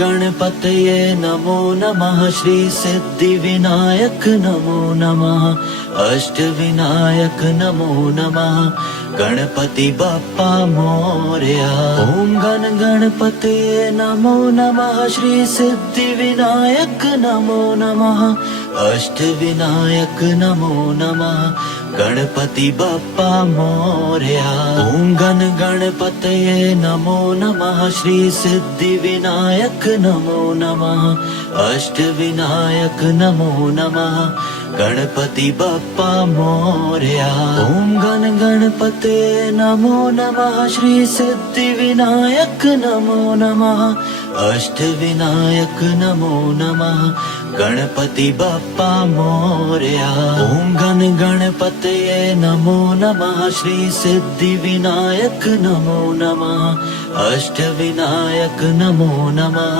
गणपतये नमो नमः। श्री सिद्धिविनायक नमो नमः। अष्टविनायक नमो नमः। गणपति बप्पा मोरया। ओम गण गणपतये नमो नमः। श्री सिद्धिविनायक नमो नमः। अष्टविनायक नमो नमः। गणपति बप्पा मोरया। ओम गण गणपतये नमो नमः। श्री सिद्धिविनायक नमो नमः। अष्टविनायक नमो नमः। गणपति बप्पा मोरया। ओम गण गणपतये नमो नमः। श्री सिद्धिविनायक नमो नमः। अष्टविनायक नमो नमः। गणपति बप्पा मोरया। ओम गण गणपतये नमो नमः। श्री सिद्धिविनायक नमो नमः। अष्टविनायक नमो नमः।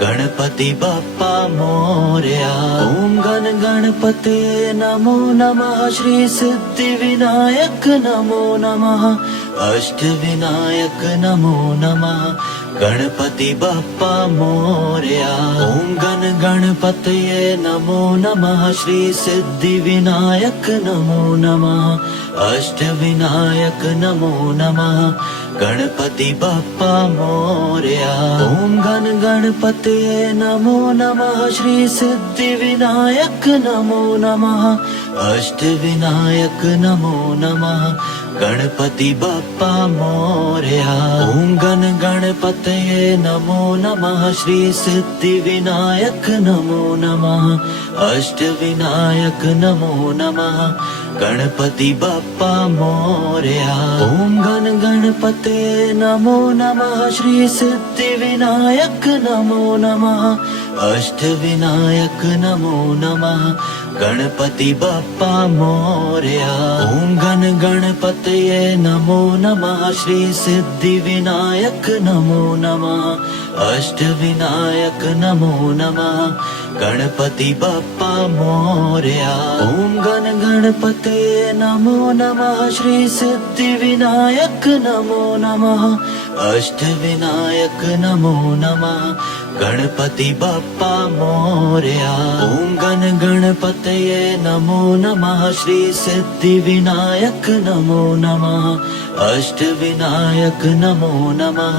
गणपति बप्पा मोरया। ओम गण गणपतये नमो नमः। श्री सिद्धिविनायक नमो नमः। अष्टविनायक नमो नमः। गणपति बप्पा मोरया। ओम गण गणपतये नमो नमः। श्री सिद्धिविनायक नमो नमः। अष्टविनायक नमो नमः। गणपति बप्पा मोरया। ओम गण गणपतये नमो नमः। श्री सिद्धिविनायक नमो नमः। अष्टविनायक नमो नमः। गणपति बप्पा मोरया। ओम गण गणपतये नमो नमः। श्री सिद्धिविनायक नमो नमः। अष्टविनायक नमो नमः। गणपति बप्पा मोरया। ओम गण गणपतये नमो नमः। श्री सिद्धिविनायक नमो नमः। अष्टविनायक नमो नमः। गणपति बप्पा मोरया। ओम गण गणपतये नमो नमः। श्री सिद्धिविनायक नमो नमः। अष्टविनायक नमो नमः। गणपति बप्पा मोरया। ओम गण गणपतये नमो नमः। श्री सिद्धिविनायक नमो नमः। अष्टविनायक नमो नमः। गणपति बप्पा मोरया। ओम गण गणपतये नमो नमः। श्री सिद्धिविनायक नमो नमः। अष्टविनायक नमो नमः।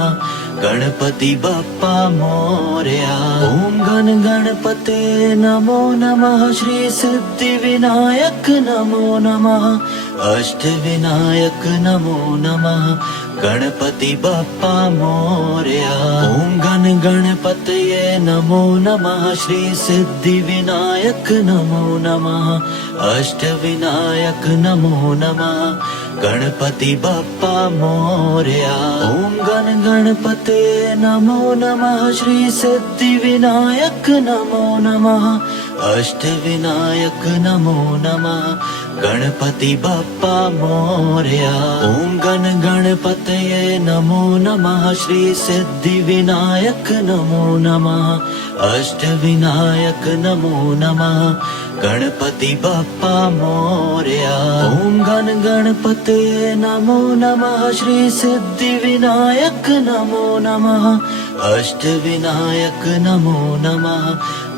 गणपति बप्पा मोरया। ओम गण गणपतये नमो नमः। श्री सिद्धिविनायक नमो नमः। अष्टविनायक नमो नमः। गणपति बप्पा मोरया। ओम गण गणपतये नमो नमः। श्री सिद्धिविनायक नमो नमः। अष्टविनायक नमो नमः। गणपति बप्पा मोरया। ओम गण गणपतये नमो नमः। श्री सिद्धिविनायक नमो नमः। अष्टविनायक नमो नमः। गणपति बप्पा मोरया। ओम गण गणपतये नमो नमः। श्री सिद्धिविनायक नमो नमः। अष्टविनायक नमो नमः। गणपति बप्पा मोरया। ओम गण गणपतये नमो नमः। श्री सिद्धिविनायक नमो नमः। अष्टविनायक नमो नमः।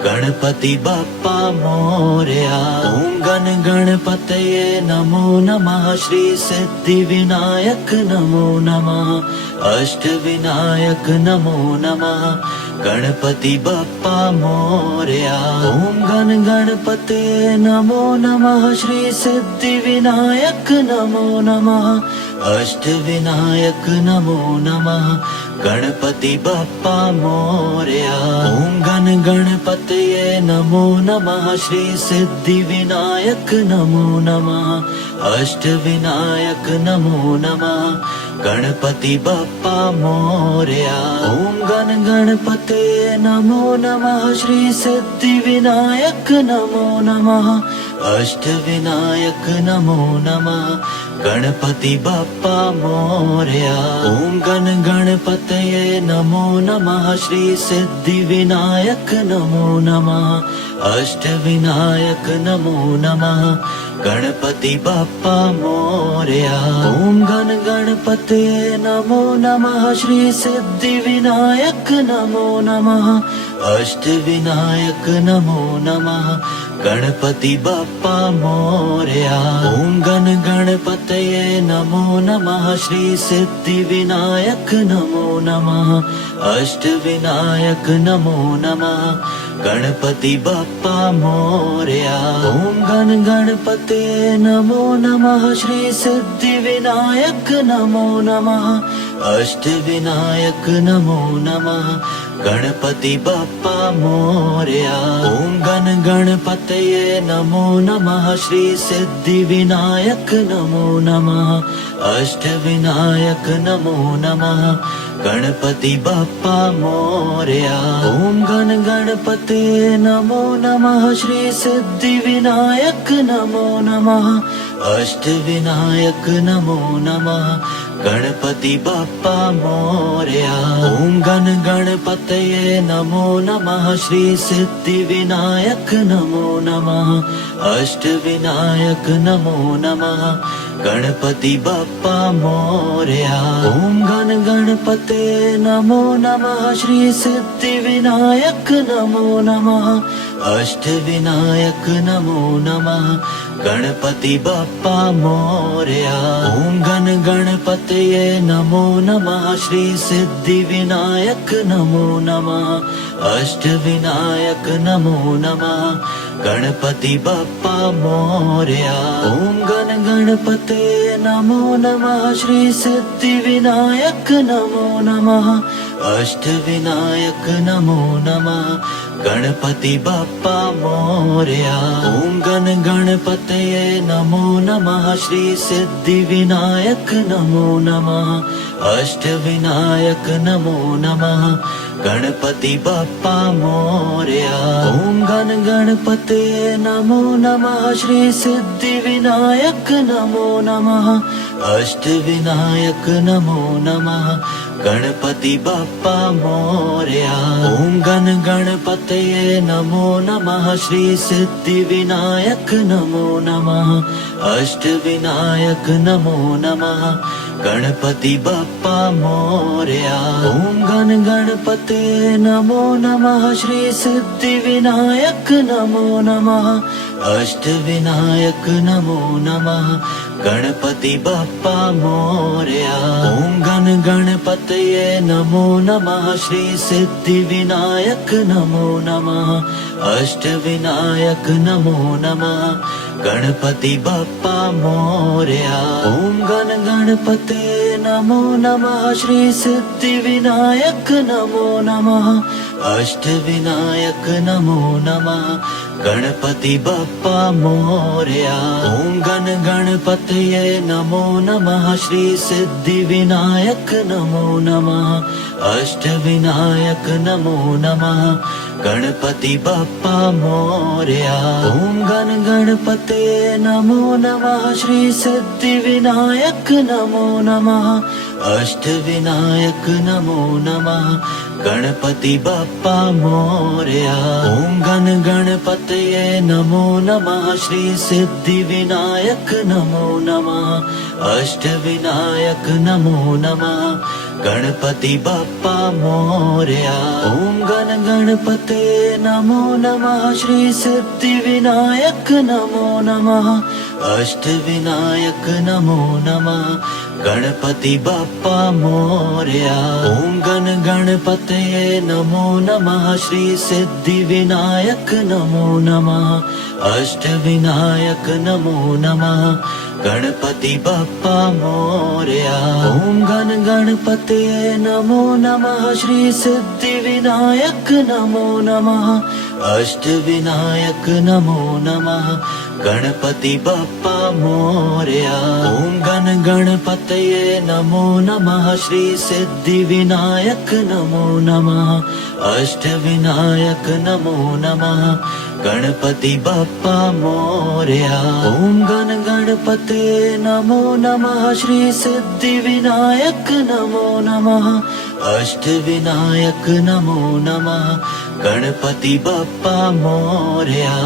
गणपति बप्पा मोरया। ओम गण गणपतये नमो नमः। श्री सिद्धिविनायक नमो नमः। अष्टविनायक नमो नमः। गणपति बप्पा मोरया। ओम गण गणपतये नमो नमः। श्री सिद्धिविनायक नमो नमः। अष्टविनायक नमो नमः। गणपति बप्पा मोरया। ओम गण गणपतये नमो नमः। श्री सिद्धिविनायक नमो नमः। अष्टविनायक नमो नमः। गणपति बप्पा मोरया। ओम गण गणपतये नमो नमः। श्री सिद्धिविनायक नमो नमः। अष्टविनायक नमो नमः। गणपति बप्पा मोरया। ओम गण गणपतये नमो नमः। श्री सिद्धिविनायक नमो नमः। अष्टविनायक नमो नमः गणपति बाप्पा मोरया। ओम गण गणपते नमो नमः श्री सिद्धिविनायक नमो नमः अष्टविनायक नमो नमः गणपति बाप्पा मोरया। ओम गण गणपतये नमो नमः श्री सिद्धिविनायक नमो नमः अष्टविनायक नमो नमः गणपति बाप्पा मोरया। ओम गण गणपते नमो नमः श्री सिद्धिविनायक नमो नमः अष्टविनायक नमो नमः गणपति बाप्पा मोरया। ओम गण गणपतये नमो नमः श्री सिद्धिविनायक नमो नमः अष्टविनायक नमो नमः गणपति बाप्पा मोरया। ओम गण गणपते नमो नमः श्री सिद्धिविनायक नमो नमः अष्टविनायक नमो नमः गणपति बाप्पा मोरया। ओम गण गणपतये नमो नमः श्री सिद्धिविनायक नमो नमः अष्टविनायक नमो नमः गणपति बाप्पा मोरया। ओम गण गणपते नमो नमः श्री सिद्धिविनायक नमो नमः अष्टविनायक नमो नमः गणपति बाप्पा मोरया। ओम गण गणपतये नमो नमः श्री सिद्धिविनायक नमो नमः अष्टविनायक नमो नमः गणपति बाप्पा मोरया। ओम गण गणपते नमो नमः श्री सिद्धिविनायक नमो नमः अष्टविनायक नमो नमः गणपति बाप्पा मोरया। ओम गण गणपतये नमो नमः श्री सिद्धिविनायक नमो नमः अष्टविनायक नमो नमः गणपति बाप्पा मोरया। ओम गण गणपते नमो नमः श्री सिद्धिविनायक नमो नमः अष्टविनायक नमो नमः गणपति बाप्पा मोरया। ओम गण गणपतये नमो नमः श्री सिद्धिविनायक नमो नमः अष्टविनायक नमो नमः गणपति बाप्पा मोरया। ओम गण गणपते नमो नमः श्री सिद्धिविनायक नमो नमः अष्टविनायक नमो नमः गणपति बाप्पा मोरया। ओम गण गणपतये नमो नमः श्री सिद्धिविनायक नमो नमः अष्टविनायक नमो नमः गणपति बाप्पा मोरया। ओम गण गणपते नमो नमः श्री सिद्धिविनायक नमो नमः अष्टविनायक नमो नमः गणपति बाप्पा मोरया। ओम गण गणपतये नमो नमः श्री सिद्धिविनायक नमो नमः अष्टविनायक नमो नमः गणपति बाप्पा मोरया। ओम गण गणपते नमो नमः श्री सिद्धिविनायक नमो नमः अष्टविनायक नमो नमः गणपति बाप्पा मोरया। ओम गण गणपतये नमो नमः श्री सिद्धिविनायक नमो नमः अष्टविनायक नमो नमः गणपति बाप्पा मोरया। ओम गण गणपते नमो नमः श्री सिद्धिविनायक नमो नमः अष्टविनायक नमो नमः गणपति बाप्पा मोरया। ओम गण गणपतये नमो नमः श्री सिद्धिविनायक नमो नमः अष्टविनायक नमो नमः गणपति बाप्पा मोरया। ओम गण गणपतये नमो नमः श्री सिद्धिविनायक नमो नमः अष्टविनायक नमो नमः गणपति बाप्पा मोरया। ओम गण गणपतये नमो नमः श्री सिद्धिविनायक नमो नमः अष्टविनायक नमो नमः गणपति बाप्पा मोरया। ओम गण गणपते नमो नमः श्री सिद्धिविनायक नमो नमः अष्टविनायक नमो नमः गणपति बप्पा मोरया।